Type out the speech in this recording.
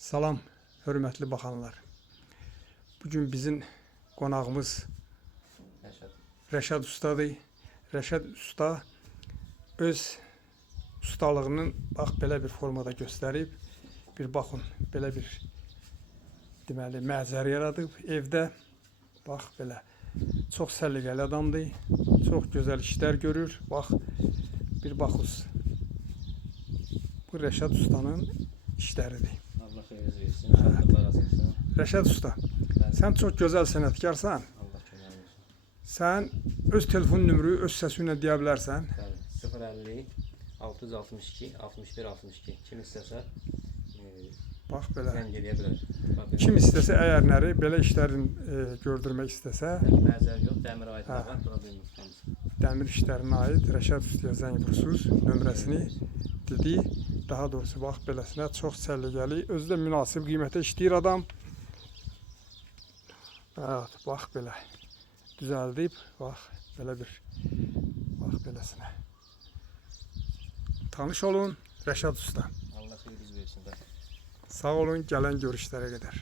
Salam, hörmətli baxanlar. Bugün bizim qonağımız Rəşad ustadır. Rəşad usta öz ustalığının bax belə bir formada göstərib. Bir baxın, belə bir deməli mənzərə yaradıb evdə. Bax belə. Çox səliqəli adamdır. Çox gözəl işlər görür. Bax, bir baxız. Bu Rəşad ustanın işləridir. Allah xeyir versin. Şadlıqlar azalsın. Rəşad usta, sən çox gözəl sənətkarsan. Allah kömək olsun. Sən öz telefon nömrü, öz səsinlə deyə bilərsən. Bəli. 050 662 61 62. Kim istəsə Bax belə. zəng edə bilər. Kim istəsə əyərləri belə işlərin gördürmək istəsə, Məzər yox, dəmir aidlər var, problem ustamız. dəmir işlərinə aid Rəşad ustaya zəng vursuz, nömrəsini dedi. Daha doğrusu bax beləsinə çox səliqəli, özü də münasib qiymətə işləyir adam. Evet, bax belə. Düzəldib, bax belə bir, bax beləsinə. Tanış olun Rəşad usta. Allah xeyir versin. Sağ olun, gələn görüşlərə qədər.